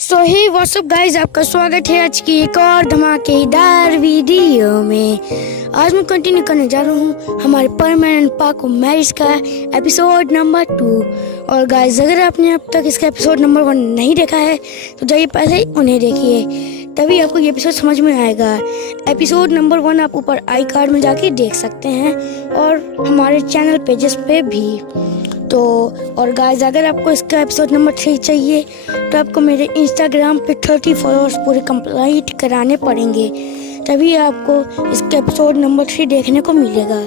सो हे WhatsApp guys, आपका स्वागत है आज की एक और धमाकेदार वीडियो में। आज मैं कंटिन्यू करने जा रहा हूँ हमारे परमानेंट पाको मैरिज का एपिसोड नंबर 2। और गाइस, अगर आपने अब तक इसका एपिसोड नंबर 1 नहीं देखा है तो जाइए पहले ही उन्हें देखिए, तभी आपको ये एपिसोड समझ में आएगा। एपिसोड नंबर 1 आप ऊपर आई कार्ड में जाके देख सकते हैं और हमारे चैनल पेजेस पे भी। तो और गाइस, अगर आपको इसका एपिसोड नंबर 3 चाहिए तो आपको मेरे इंस्टाग्राम पे 30 फॉलोअर्स पूरे कंप्लीट कराने पड़ेंगे, तभी आपको इसका एपिसोड नंबर 3 देखने को मिलेगा।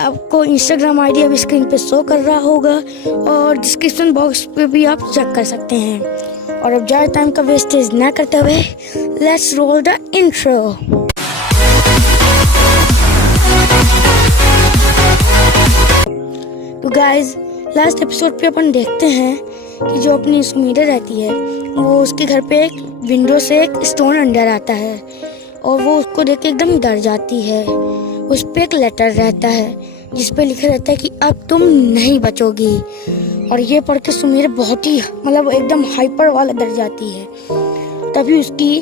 आपको इंस्टाग्राम आईडी अभी स्क्रीन पे शो कर रहा होगा और डिस्क्रिप्शन बॉक्स पे भी आप चेक कर सकते हैं। और अब ज़्यादा टाइम का वेस्टेज ना करते हुए लेट्स रोल द इंट्रो। तो गाइस, लास्ट एपिसोड पे अपन देखते हैं कि जो अपनी सुमीरा रहती है वो उसके घर पे एक विंडो से एक स्टोन अंदर आता है और वो उसको देख के एकदम डर जाती है। उस पे एक लेटर रहता है जिस पे लिखा रहता है कि अब तुम नहीं बचोगी। और ये पढ़ के सुमीरा बहुत ही एकदम हाइपर वाला डर जाती है। तभी उसकी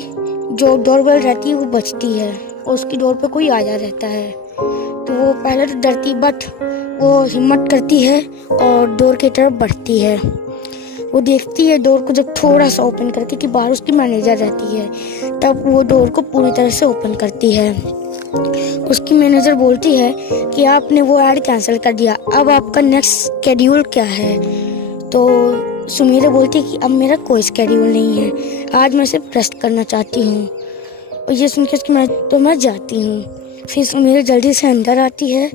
जो डोरबेल रहती है वो बजती है और उसकी डोर पे कोई आया रहता है। तो वो पहले तो डरती, बट वो हिम्मत करती है और डोर की तरफ बढ़ती है। वो देखती है डोर को जब थोड़ा सा ओपन करके कि बाहर उसकी मैनेजर रहती है, तब वो डोर को पूरी तरह से ओपन करती है। उसकी मैनेजर बोलती है कि आपने वो ऐड कैंसिल कर दिया, अब आपका नेक्स्ट स्केड्यूल क्या है। तो सुमीरा बोलती है कि अब मेरा कोई स्केड्यूल नहीं है, आज मैं सिर्फ रेस्ट करना चाहती हूँ। और ये सुन के मैं जाती हूँ। फिर सुमीरा जल्दी से अंदर आती है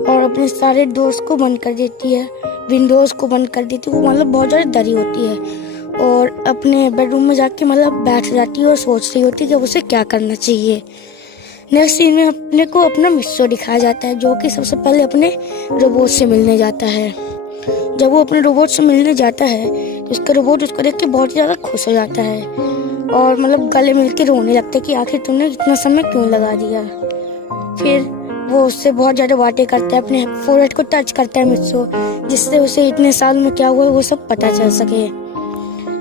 और अपने सारे डोर्स को बंद कर देती है, विंडोज को बंद कर देती है। वो बहुत ज़्यादा डरी होती है और अपने बेडरूम में जाके बैठ जाती है और सोच रही होती है कि उसे क्या करना चाहिए। नेक्स्ट सीन में अपने को अपना मिस्सो दिखाया जाता है, जो कि सबसे पहले अपने रोबोट से मिलने जाता है। जब वो अपने रोबोट से मिलने जाता है तो उसका रोबोट उसको देख के बहुत ज़्यादा खुश हो जाता है और गले मिल के रोने लगता है कि आखिर तुमने इतना समय क्यों लगा दिया। फिर वो उससे बहुत ज़्यादा बातें करता है, अपने फोरहेड को टच करता है मिस्सो, जिससे उसे इतने साल में क्या हुआ वो सब पता चल सके।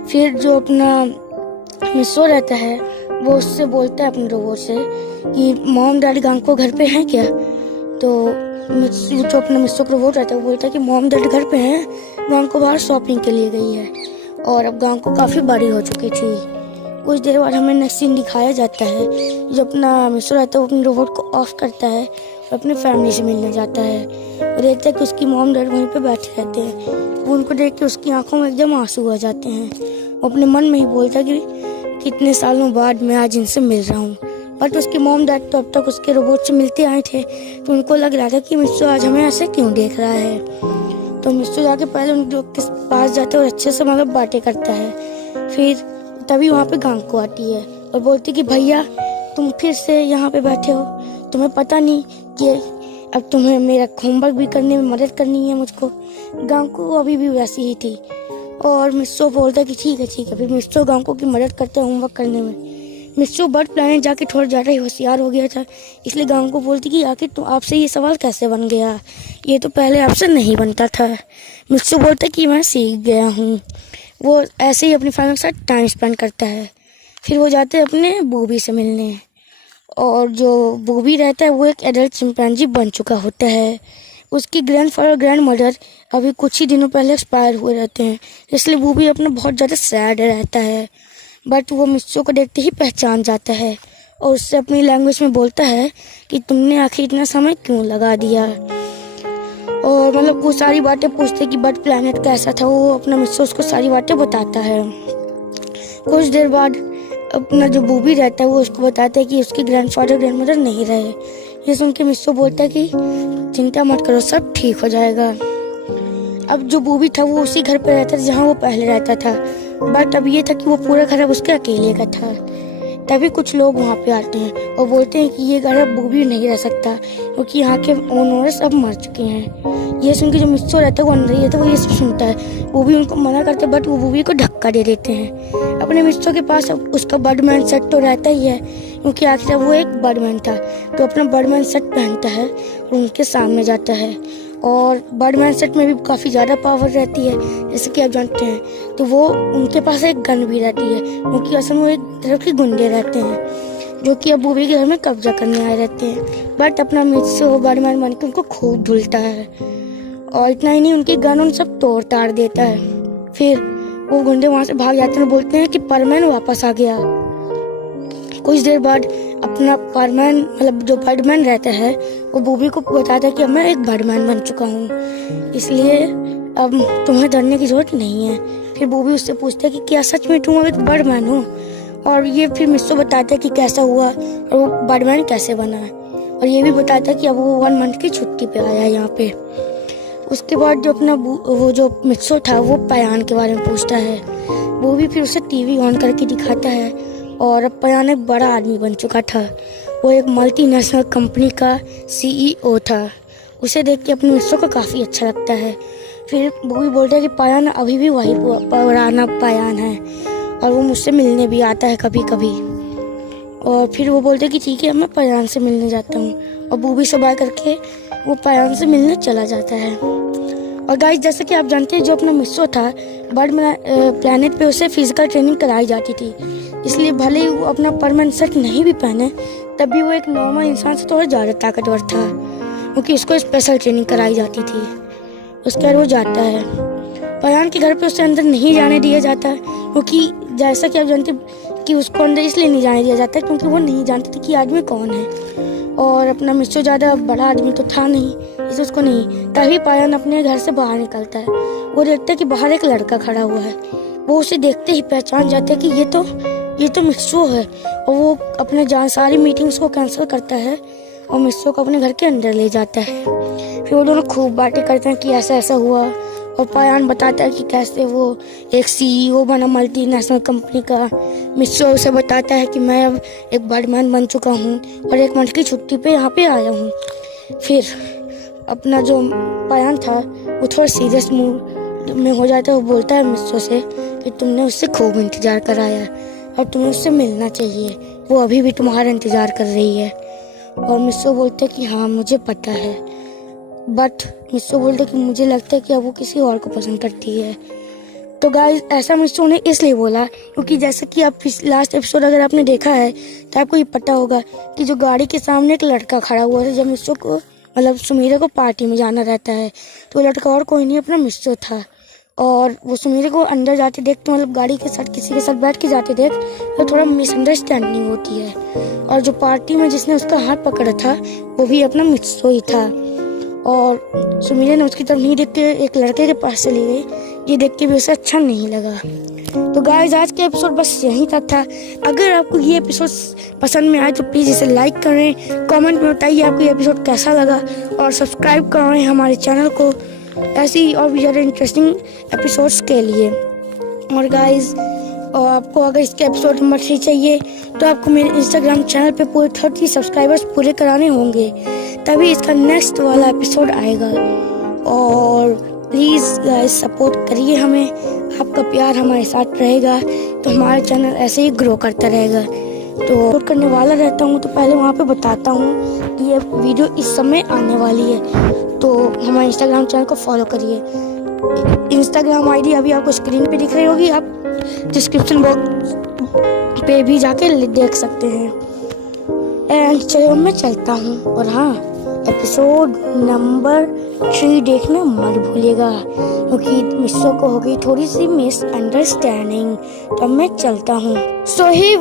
फिर जो अपना मिस्सो रहता है वो उससे बोलता है अपने रोबोट से कि मॉम डैडी गांको घर पे हैं क्या। तो जो अपना मिस्सो का रोबोट रहता है वो बोलता है कि मॉम डैडी घर पे हैं, गांको बाहर शॉपिंग के लिए गई है। और अब गांको काफ़ी बड़ी हो चुकी थी। कुछ देर बाद हमें नेक्स्ट सीन दिखाया जाता है, जो अपना मिस्सो रहता है वो अपने रोबोट को ऑफ करता है और अपनी फैमिली से मिलने जाता है और देखता है कि उसकी मॉम डैड वहीं पे बैठे रहते हैं। वो उनको देख के उसकी आंखों में एकदम आंसू आ जाते हैं। वो अपने मन में ही बोलता है कि कितने सालों बाद मैं आज इनसे मिल रहा हूँ। बट उसके मॉम डैड तो अब तक उसके रोबोट से मिलते आए थे, तो उनको लग रहा था कि मिस्सो आज हमें ऐसे क्यों देख रहा है। तो मिस्सो जाके पहले उन लोग के पास जाता है और अच्छे से बातें करता है। फिर तभी वहाँ पे गांको आती है और बोलती कि भैया तुम फिर से यहाँ पे बैठे हो, तुम्हें पता नहीं कि अब तुम्हें मेरा होमवर्क भी करने में मदद करनी है मुझको। गांको अभी भी वैसी ही थी और मिस्सो बोलता है कि ठीक है। फिर मिस्सो गांको की मदद करते हैं होमवर्क करने में। मिस्सो बर्ड प्लैनेट जाके थोड़ा ज़्यादा ही होशियार हो गया था, इसलिए गांको बोलती कि आखिर तुम आपसे ये सवाल कैसे बन गया, ये तो पहले आपसे नहीं बनता था। मिस्सो बोलता कि मैं सीख गया हूँ। वो ऐसे ही अपनी फैमिली के साथ टाइम स्पेंड करता है। फिर वो जाते हैं अपने बूबी से मिलने और जो बूबी रहता है वो एक एडल्ट चिंपैंजी बन चुका होता है। उसकी ग्रैंडफादर और ग्रैंड मदर अभी कुछ ही दिनों पहले एक्सपायर हुए रहते हैं, इसलिए बूबी अपना बहुत ज़्यादा सैड रहता है। बट वो मिस्सो को देखते ही पहचान जाता है और उससे अपनी लैंग्वेज में बोलता है कि तुमने आखिर इतना समय क्यों लगा दिया। और वो सारी बातें पूछते कि बर्ड प्लैनेट कैसा था। वो अपना मिस्सो उसको सारी बातें बताता है। कुछ देर बाद अपना जो बूबी रहता है वो उसको बताता है कि उसके ग्रैंडफादर ग्रैंडमदर नहीं रहे। ये सुन के मिस्सो बोलता है कि चिंता मत करो, सब ठीक हो जाएगा। अब जो बूबी था वो उसी घर पे रहता था जहाँ वो पहले रहता था, बट अब ये था कि वो पूरा घर अब उसके अकेले का था। तभी कुछ लोग वहाँ पे आते हैं और बोलते हैं कि ये घर अब बूबी नहीं रह सकता क्योंकि यहाँ के ओनर्स अब मर चुके हैं। ये सुन के जो मिस्सो रहता है वो अंदर ही रहता है, वो ये सब सुनता है। बूबी उनको मना करते बट वो बूबी को धक्का दे देते हैं। अपने मिस्सो के पास अब उसका बर्डमैन सेट तो रहता ही है क्योंकि आखिर वो एक बर्डमैन था, तो अपना बर्डमैन सेट पहनता है और उनके सामने जाता है और बर्डमैन सेट में भी काफ़ी ज़्यादा पावर रहती है, जैसे कि आप जानते हैं। तो वो उनके पास एक गन भी रहती है, क्योंकि असल में वो एक तरफ के गुंडे रहते हैं जो कि अब बूबी के घर में कब्जा करने आए रहते हैं। बट अपना मित्सो बर्डमैन बन के उनको खूब ढूंढता है, और इतना ही नहीं, उनकी गन उन सब तोड़ ताड़ देता है। फिर वो गुंडे वहाँ से भाग जाते हैं, बोलते हैं कि परमैन वापस आ गया। कुछ देर बाद अपना परमैन मतलब जो बर्डमैन रहता है वो बूबी को बताता है कि अब मैं एक बर्डमैन बन चुका हूँ, इसलिए अब तुम्हें डरने की जरूरत नहीं है। फिर बूबी उससे पूछता है कि क्या सच में तुम अब एक बर्डमैन हो, और ये फिर मिस्सो बताता है कि कैसा हुआ और वो बर्डमैन कैसे बना है, और ये भी बताता है कि अब वो 1 मंथ की छुट्टी पे आया है यहाँ पे। उसके बाद जो अपना वो जो मित्सो था वो पयान के बारे में पूछता है। वो भी फिर उसे टीवी ऑन करके दिखाता है, और अब पयान एक बड़ा आदमी बन चुका था। वो एक मल्टीनेशनल कंपनी का CEO था। उसे देख के अपने मित्सो को काफ़ी अच्छा लगता है। फिर वो भी बोलता है कि पयान अभी भी वही पुराना पयान है, और वो मुझसे मिलने भी आता है कभी कभी। और फिर वो बोलते हैं कि ठीक है, मैं पयान से मिलने जाता हूँ, और बूबी से बाय करके वो पयान से मिलने चला जाता है। और गाइस, जैसे कि आप जानते हैं, जो अपना मिस्सो था बर्डमैन प्लेनेट पे उसे फिजिकल ट्रेनिंग कराई जाती थी, इसलिए भले ही वो अपना परमानेंट सेट नहीं भी पहने तब भी वो एक नॉर्मल इंसान से थोड़ा ज़्यादा ताकतवर था, क्योंकि उसको स्पेशल ट्रेनिंग कराई जाती थी। उसके बाद वो जाता है पयान के घर पे, उसे अंदर नहीं जाने दिया जाता, क्योंकि जैसा कि आप जानते हैं कि उसको अंदर इसलिए नहीं जाने दिया जाता क्योंकि वो नहीं जानते थे कि आदमी कौन है, और अपना मिस्सो ज़्यादा बड़ा आदमी तो था नहीं, इसलिए उसको नहीं। तभी पयान अपने घर से बाहर निकलता है। वो देखता है कि बाहर एक लड़का खड़ा हुआ है। वो उसे देखते ही पहचान जाता है कि ये तो मिस्सो है, और वो अपने सारी मीटिंग्स को कैंसिल करता है और मिस्सो को अपने घर के अंदर ले जाता है। फिर वो दोनों खूब बातें करते हैं कि ऐसा ऐसा हुआ, और पयान बताता है कि कैसे वो एक CEO बना मल्टीनेशनल कंपनी का। मिस्सो उसे बताता है कि मैं अब एक बर्डमैन बन चुका हूँ और 1 मंथ की छुट्टी पे यहाँ पे आया हूँ। फिर अपना जो पयान था वो थोड़ा सीरियस मूड में हो जाता है। वो बोलता है मिस्सो से कि तुमने उससे खूब इंतज़ार कराया और तुम्हें उससे मिलना चाहिए, वो अभी भी तुम्हारा इंतज़ार कर रही है। और मिस्सो बोलते कि हाँ मुझे पता है, बट मिस्सो बोलते कि मुझे लगता है कि अब वो किसी और को पसंद करती है। तो गाइस, ऐसा मिस्सो ने इसलिए बोला क्योंकि जैसे कि आप लास्ट एपिसोड अगर आपने देखा है तो आपको ये पता होगा कि जो गाड़ी के सामने एक लड़का खड़ा हुआ था, जब मिस्सो को मतलब सुमीरा को पार्टी में जाना रहता है, तो वो लड़का और कोई नहीं अपना मिस्सो था। और वो सुमीरा को अंदर जाते देख तो मतलब गाड़ी के साथ किसी के साथ बैठ के जाते देख तो थोड़ा मिसअंडरस्टैंडिंग होती है। और जो पार्टी में जिसने उसका हाथ पकड़ा था वो भी अपना मिस्सो ही था, और सुमीरा ने उसकी तरफ नहीं देख के एक लड़के के पास चली गई। ये देख के भी उसे अच्छा नहीं लगा। तो गाइस, आज का एपिसोड बस यहीं तक था। अगर आपको ये एपिसोड पसंद में आए तो प्लीज़ इसे लाइक करें, कमेंट में बताइए आपको ये एपिसोड कैसा लगा, और सब्सक्राइब करें हमारे चैनल को ऐसी ही और भी ज़्यादा इंटरेस्टिंग एपिसोड्स के लिए। और गाइस, और आपको अगर इसके एपिसोड नंबर 3 चाहिए तो आपको मेरे इंस्टाग्राम चैनल पे पूरे 30 सब्सक्राइबर्स पूरे कराने होंगे, तभी इसका नेक्स्ट वाला एपिसोड आएगा। और प्लीज़ गाइस सपोर्ट करिए हमें, आपका प्यार हमारे साथ रहेगा तो हमारा चैनल ऐसे ही ग्रो करता रहेगा। तो सपोर्ट करने वाला रहता हूँ तो पहले वहाँ पे बताता हूँ कि ये वीडियो इस समय आने वाली है, तो हमारे इंस्टाग्राम चैनल को फॉलो करिए। इंस्टाग्राम ID अभी आपको स्क्रीन पे दिख रही होगी, आप डिस्क्रिप्शन बॉक्स पे भी जाके देख सकते हैं। एंड चलो मैं चलता हूँ, और हाँ, एपिसोड नंबर 3 देखना मत भूलिएगा क्योंकि मिस्सो को हो गई थोड़ी सी मिसअंडरस्टैंडिंग। तो मैं चलता हूँ। सो ही